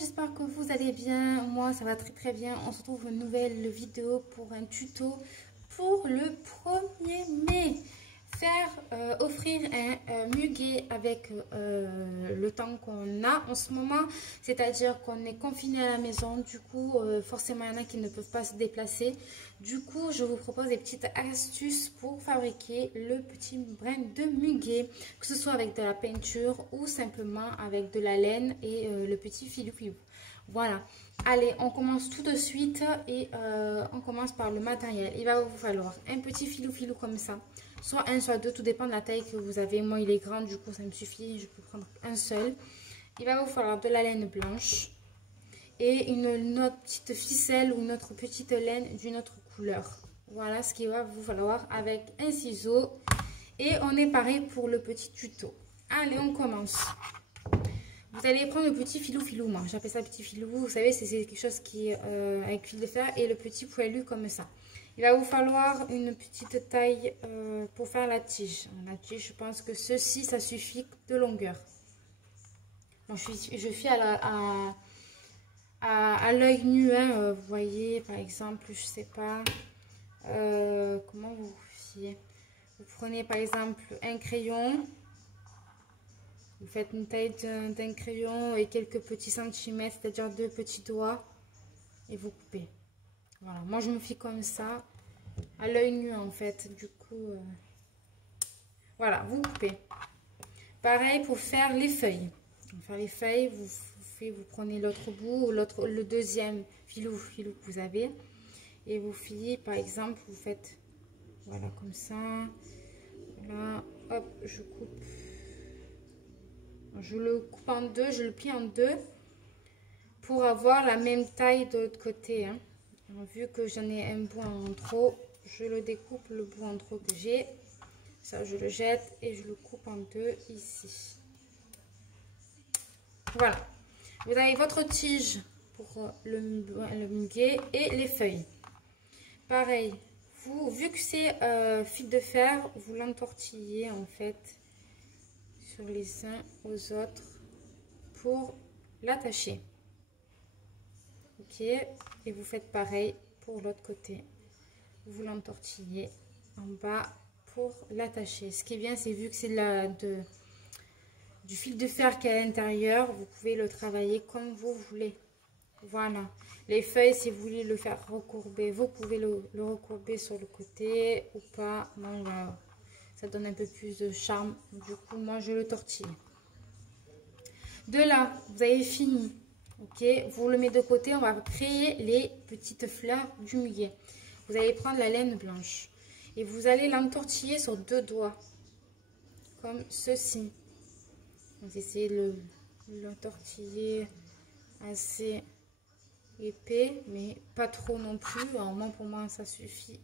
j'espère que vous allez bien. Moi, ça va très bien. On se retrouve une nouvelle vidéo pour un tuto pour le 1er mai. Offrir un muguet avec le temps qu'on a en ce moment, c'est-à-dire qu'on est confiné à la maison. Du coup, forcément, il y en a qui ne peuvent pas se déplacer. Du coup, je vous propose des petites astuces pour fabriquer le petit brin de muguet, que ce soit avec de la peinture ou simplement avec de la laine et le petit filou-filou. Voilà. Allez, on commence tout de suite et on commence par le matériel. Il va vous falloir un petit filou-filou comme ça. Soit un, soit deux, tout dépend de la taille que vous avez. Moi, il est grand, du coup, ça me suffit. Je peux prendre un seul. Il va vous falloir de la laine blanche et une autre petite ficelle ou une autre petite laine d'une autre couleur. Voilà ce qu'il va vous falloir avec un ciseau. Et on est pareil pour le petit tuto. Allez, on commence. Vous allez prendre le petit filou-filou. Moi, j'appelle ça petit filou. Vous savez, c'est quelque chose qui est avec fil de fer et le petit poilu comme ça. Il va vous falloir une petite taille pour faire la tige. La tige, je pense que ceci, ça suffit de longueur. Bon, je fais à l'œil nu. Hein, vous voyez, par exemple, je sais pas comment vous fiez. Vous prenez par exemple un crayon. Vous faites une taille d'un crayon et quelques petits centimètres, c'est-à-dire 2 petits doigts. Et vous coupez. Voilà, moi je me fie comme ça, à l'œil nu en fait. Du coup, voilà, vous coupez. Pareil pour faire les feuilles. Pour faire les feuilles, vous prenez l'autre bout, ou le deuxième filou que vous avez. Et vous filez, par exemple, vous faites, voilà, comme ça. Là, hop, je coupe. Je le coupe en deux, je le plie en deux pour avoir la même taille de l'autre côté. Hein. Vu que j'en ai un bout en trop, je le découpe, le bout en trop que j'ai. Ça, je le jette et je le coupe en deux ici. Voilà. Vous avez votre tige pour le muguet et les feuilles. Pareil, vu que c'est fil de fer, vous l'entortillez en fait sur les uns aux autres pour l'attacher. Ok, et vous faites pareil pour l'autre côté. Vous l'entortillez en bas pour l'attacher. Ce qui est bien, c'est vu que c'est du fil de fer qui est à l'intérieur, vous pouvez le travailler comme vous voulez. Voilà. Les feuilles, si vous voulez le faire recourber, vous pouvez le recourber sur le côté ou pas. Non, voilà. Ça donne un peu plus de charme. Du coup, moi, je le tortille. De là, vous avez fini. Ok, vous le mettez de côté. On va créer les petites fleurs du muguet. Vous allez prendre la laine blanche et vous allez l'entortiller sur 2 doigts, comme ceci. Vous essayez de l'entortiller assez épais, mais pas trop non plus. Alors moi, pour moi, ça suffit.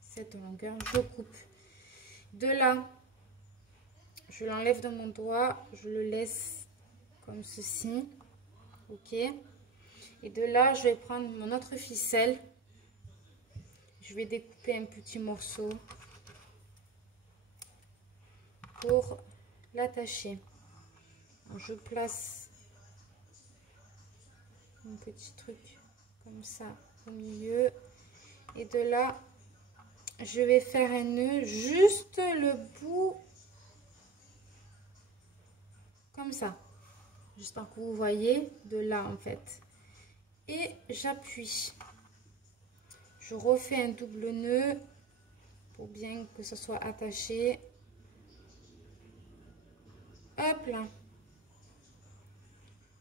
Cette longueur, je coupe. De là, je l'enlève de mon doigt, je le laisse comme ceci. Ok. Et de là, je vais prendre mon autre ficelle. Je vais découper un petit morceau pour l'attacher. Je place un petit truc comme ça au milieu. Et de là, je vais faire un nœud juste le bout comme ça. J'espère que vous voyez de là en fait. Et j'appuie. Je refais un double nœud pour bien que ce soit attaché. Hop là.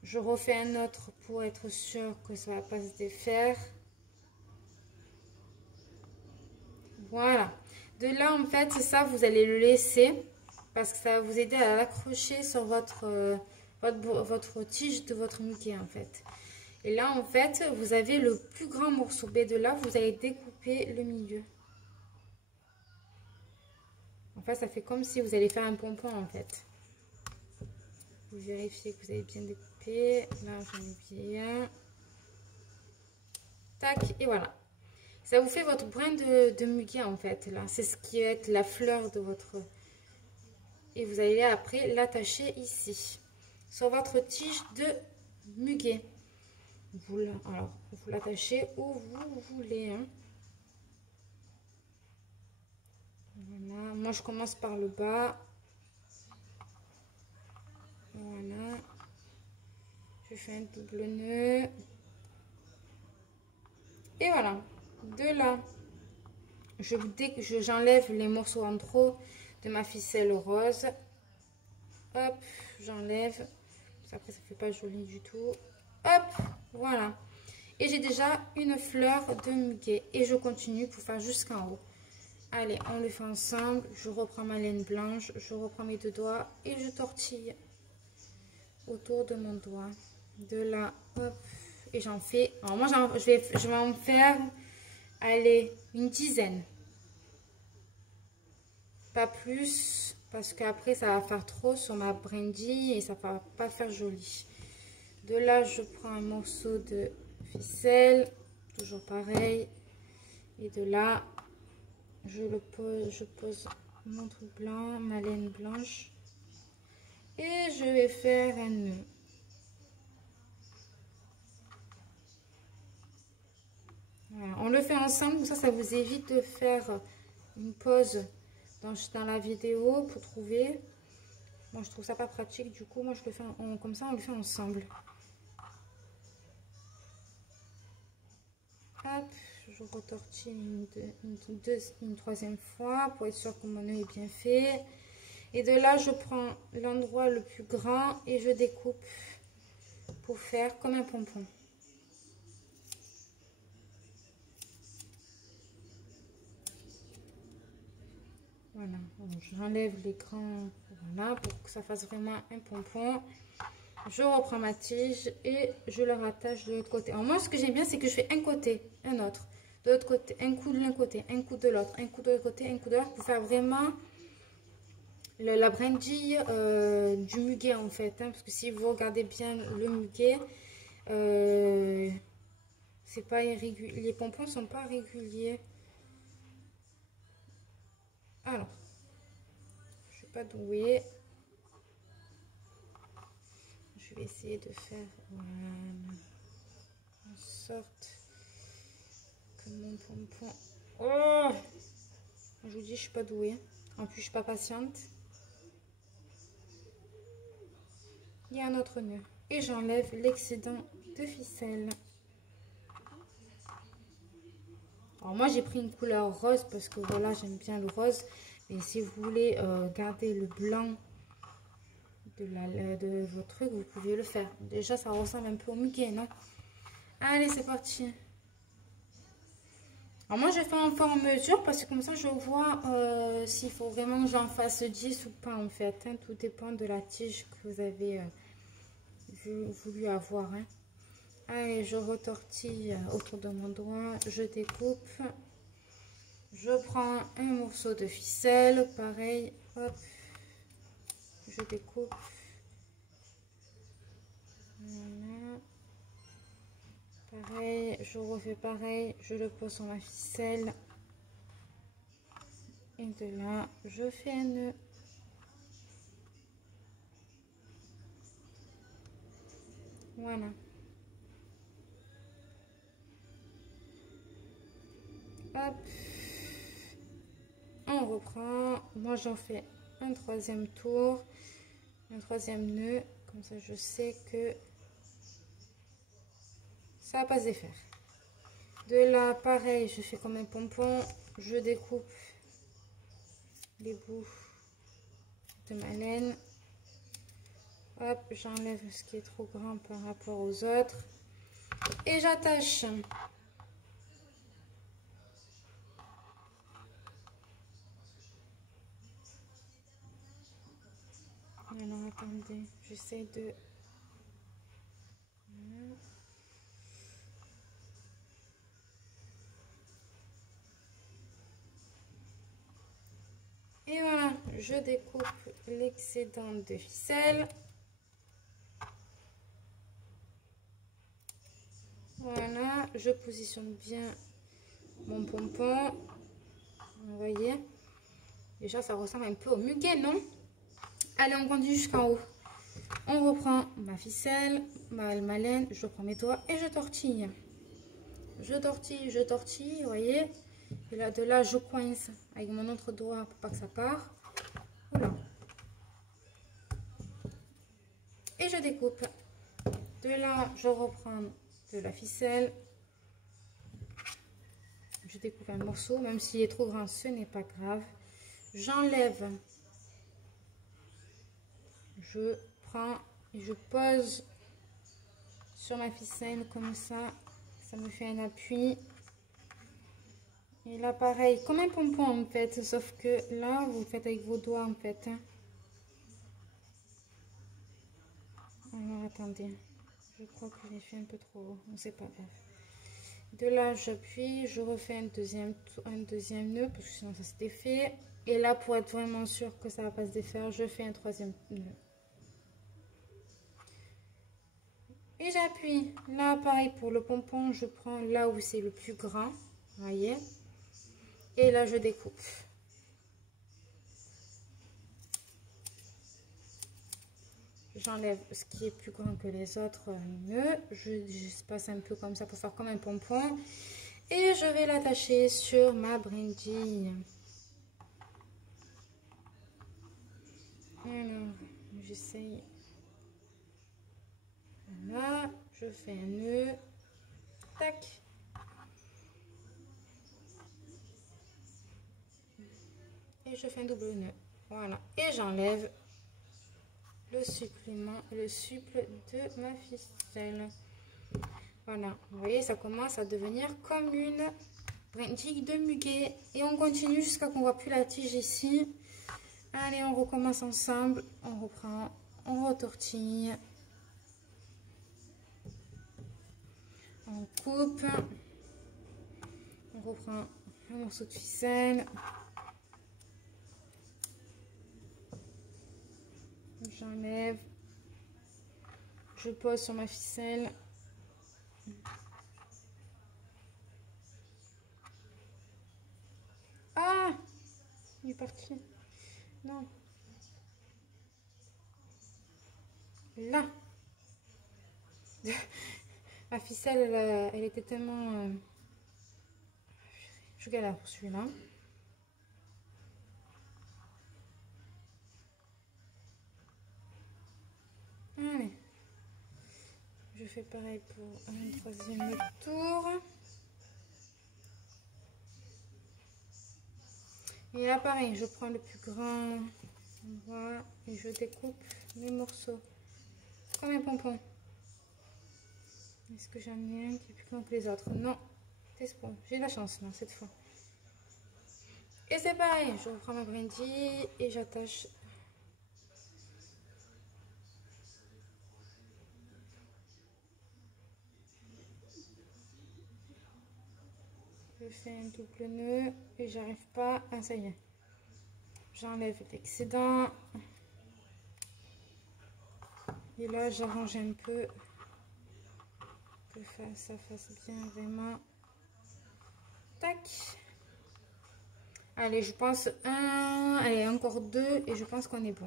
Je refais un autre pour être sûr que ça ne va pas se défaire. Voilà. De là, en fait, c'est ça, vous allez le laisser parce que ça va vous aider à l'accrocher sur votre tige de votre muguet, en fait. Et là, en fait, vous avez le plus grand morceau. Et de là, vous allez découper le milieu. En fait, ça fait comme si vous allez faire un pompon, en fait. Vous vérifiez que vous avez bien découpé. Là, j'en ai bien. Tac, et voilà. Ça vous fait votre brin de muguet, en fait. Là, c'est ce qui va être la fleur de votre... Et vous allez après l'attacher ici, sur votre tige de muguet. Alors, vous l'attachez où vous voulez. Hein. Voilà. Moi, je commence par le bas. Voilà. Je fais un double nœud. Et voilà. De là, j'enlève les morceaux en trop de ma ficelle rose. Hop, j'enlève. Après, ça fait pas joli du tout. Hop, voilà. Et j'ai déjà une fleur de muguet. Et je continue pour faire jusqu'en haut. Allez, on le fait ensemble. Je reprends ma laine blanche. Je reprends mes deux doigts. Et je tortille autour de mon doigt. De là, hop. Et j'en fais... Alors moi, je vais en faire... Allez, une dizaine. Pas plus. Parce qu'après, ça va faire trop sur ma brindille. Et ça va pas faire joli. De là, je prends un morceau de ficelle, toujours pareil, et de là, je pose mon truc blanc, ma laine blanche, et je vais faire un nœud. Voilà. On le fait ensemble, ça vous évite de faire une pause dans la vidéo pour trouver. Moi, je trouve ça pas pratique, du coup, moi, je le fais comme ça, on le fait ensemble. Hop, je retortille une troisième fois pour être sûr que mon nœud est bien fait. Et de là, je prends l'endroit le plus grand et je découpe pour faire comme un pompon. Voilà, j'enlève les grands, voilà, pour que ça fasse vraiment un pompon. Je reprends ma tige et je la rattache de l'autre côté. Alors moi, ce que j'aime bien, c'est que je fais un côté, un autre. De l'autre côté, un coup de l'un côté, un coup de l'autre, un coup de l'autre côté, un coup de l'autre, pour faire vraiment la brindille du muguet en fait. Hein, parce que si vous regardez bien le muguet, c'est pas irrégulier. Les pompons sont pas réguliers. Alors, je suis pas douée. Je vais essayer de faire en sorte que mon pompon... Oh, je vous dis, je suis pas douée. En plus, je suis pas patiente. Il y a un autre nœud. Et j'enlève l'excédent de ficelle. Alors moi, j'ai pris une couleur rose parce que voilà, j'aime bien le rose. Et si vous voulez garder le blanc de votre truc, vous pouvez le faire. Déjà, ça ressemble un peu au muguet, non? Allez, c'est parti. Alors moi, je fais en forme mesure parce que comme ça, je vois s'il faut vraiment que j'en fasse 10 ou pas en fait. Hein. Tout dépend de la tige que vous avez voulu avoir. Hein. Allez, je retortille autour de mon doigt. Je découpe. Je prends un morceau de ficelle. Pareil, hop. Je découpe. Voilà. Pareil, je refais pareil, je le pose sur ma ficelle. Et de là, je fais un nœud. Voilà. Hop. On reprend. Moi, j'en fais un troisième tour. Un troisième nœud. Comme ça, je sais que ça va pas se défaire. De là, pareil, je fais comme un pompon. Je découpe les bouts de ma laine. Hop, j'enlève ce qui est trop grand par rapport aux autres. Et j'attache. Alors, attendez, j'essaie de... Et voilà, je découpe l'excédent de ficelle. Voilà, je positionne bien mon pompon. Vous voyez, déjà ça ressemble un peu au muguet, non? Allez, on continue jusqu'en haut. On reprend ma ficelle, ma laine, je prends mes doigts et je tortille. Je tortille, vous voyez. Et là, de là, je coince avec mon autre doigt pour pas que ça parte. Voilà. Et je découpe. De là, je reprends de la ficelle. Je découpe un morceau, même s'il est trop grand, ce n'est pas grave. J'enlève. Je prends et je pose sur ma ficelle comme ça. Ça me fait un appui. Et là, pareil, comme un pompon en fait, sauf que là, vous le faites avec vos doigts en fait. Alors, attendez. Je crois que j'ai fait un peu trop haut. C'est pas grave. De là, j'appuie, je refais un deuxième nœud, parce que sinon ça se défait. Et là, pour être vraiment sûr que ça va pas se défaire, je fais un troisième nœud. Et j'appuie. Là, pareil, pour le pompon, je prends là où c'est le plus grand. Vous voyez? Et là, je découpe. J'enlève ce qui est plus grand que les autres nœuds. Je passe un peu comme ça pour faire comme un pompon. Et je vais l'attacher sur ma brindille. Alors, j'essaye. Voilà, je fais un nœud. Tac. Et je fais un double nœud. Voilà. Et j'enlève le supplément, le supple de ma ficelle. Voilà. Vous voyez, ça commence à devenir comme une brindille de muguet. Et on continue jusqu'à qu'on ne voit plus la tige ici. Allez, on recommence ensemble. On reprend, on retortille. On coupe. On reprend un morceau de ficelle. J'enlève. Je pose sur ma ficelle. Ah! Il est parti. Non. Là. Ma ficelle, elle était tellement... Je galère pour celui-là. Allez. Je fais pareil pour un troisième tour. Et là, pareil, je prends le plus grand. Voilà. Et je découpe mes morceaux. Comme un pompon. Est-ce que j'en ai un qui est plus grand que les autres? Non. C'est bon. J'ai de la chance, là, cette fois. Et c'est pareil. Je reprends ma brindille et j'attache. Je fais un double nœud et j'arrive pas. Ah, ça y est. J'enlève l'excédent. Et là, j'arrange un peu. Que ça fasse bien vraiment. Tac. Allez, je pense un. Allez, encore deux. Et je pense qu'on est bon.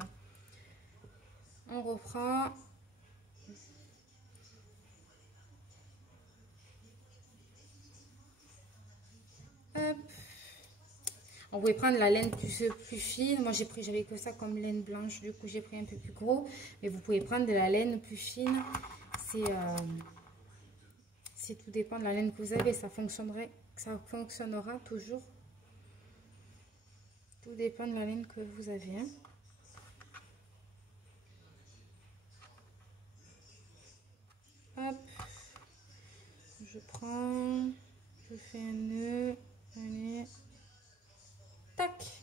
On reprend. Hop. On pouvait prendre la laine plus fine. Moi, j'avais que ça comme laine blanche. Du coup, j'ai pris un peu plus gros. Mais vous pouvez prendre de la laine plus fine. C'est tout dépend de la laine que vous avez. Ça fonctionnera toujours. Tout dépend de la laine que vous avez. Hein. Hop. Je prends. Je fais un nœud. Allez. Tac.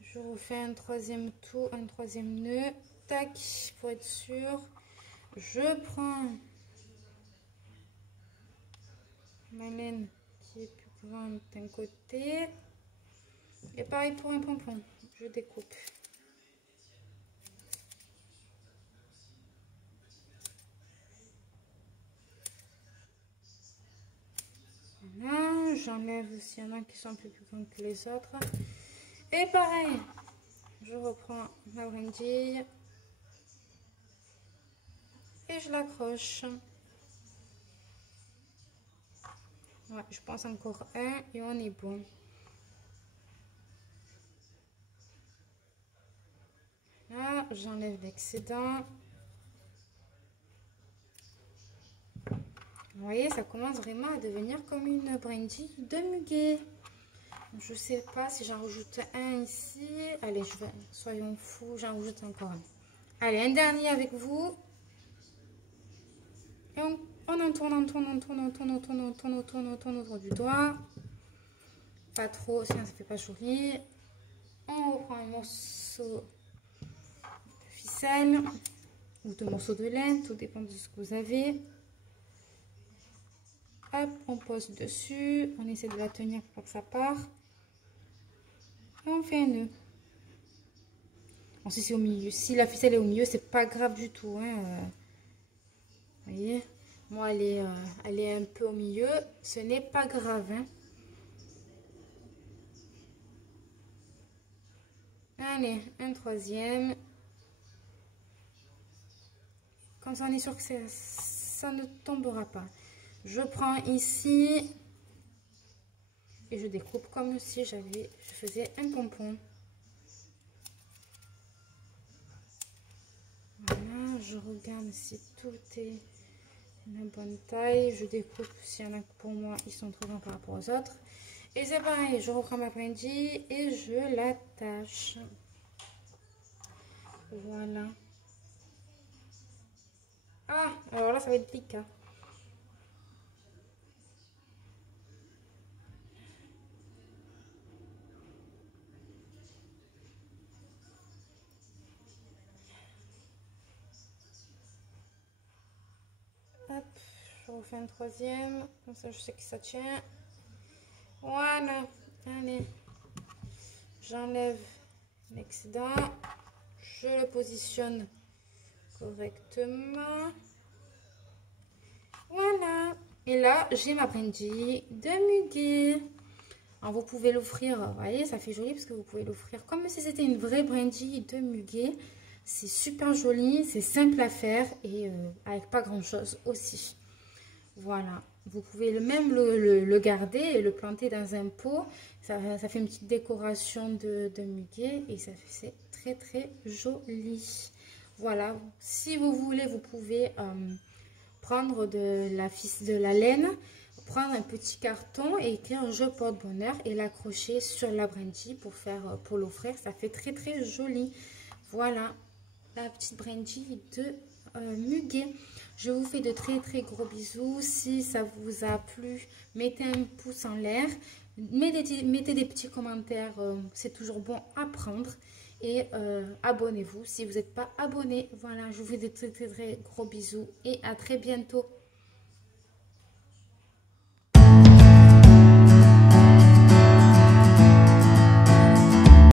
Je refais un troisième tour, un troisième nœud. Tac, pour être sûr. Je prends ma laine qui est plus grande d'un côté. Et pareil pour un pompon. Je découpe. Voilà, j'enlève aussi, il y en a qui sont un peu plus grands que les autres. Et pareil, je reprends ma brindille et je l'accroche. Ouais, je pense encore un et on est bon. Là, j'enlève l'excédent. Vous voyez, ça commence vraiment à devenir comme une brindille de muguet. Je sais pas si j'en rajoute un ici. Allez, soyons fous, j'en rajoute encore un. Allez, un dernier avec vous. Et on en tourne, on tourne, on tourne, on tourne, on tourne, on tourne, on tourne, on tourne autour du doigt. Pas trop, sinon ça fait pas joli. On reprend un morceau de ficelle ou de morceau de laine, tout dépend de ce que vous avez. Hop, on pose dessus, on essaie de la tenir pour pas que ça parte. Et on fait un nœud. Bon, si c'est au milieu, si la ficelle est au milieu, c'est pas grave du tout. Hein. Vous voyez, moi elle est un peu au milieu, ce n'est pas grave. Hein. Allez, un troisième. Comme ça, on est sûr que ça ne tombera pas. Je prends ici et je découpe comme si je faisais un pompon. Voilà, je regarde si tout est de la bonne taille. Je découpe s'il y en a que pour moi, ils sont trop grands par rapport aux autres. Et c'est pareil, je reprends ma brindille et je l'attache. Voilà. Ah, alors là, ça va être délicat. Hop, je refais un troisième, comme ça je sais que ça tient. Voilà, allez, j'enlève l'excédent, je le positionne correctement. Voilà, et là j'ai ma brindille de muguet. Alors vous pouvez l'offrir, vous voyez, ça fait joli parce que vous pouvez l'offrir comme si c'était une vraie brindille de muguet. C'est super joli, c'est simple à faire et avec pas grand chose aussi. Voilà, vous pouvez même le garder et le planter dans un pot. Ça fait une petite décoration de muguet et c'est très très joli. Voilà, si vous voulez, vous pouvez prendre de la laine, prendre un petit carton et écrire je porte bonheur et l'accrocher sur la brindille pour l'offrir. Ça fait très très joli. Voilà la petite brindille de muguet. Je vous fais de très très gros bisous. Si ça vous a plu, mettez un pouce en l'air, mettez des petits commentaires, c'est toujours bon à prendre. Et abonnez-vous si vous n'êtes pas abonné. Voilà, je vous fais de très très très gros bisous et à très bientôt.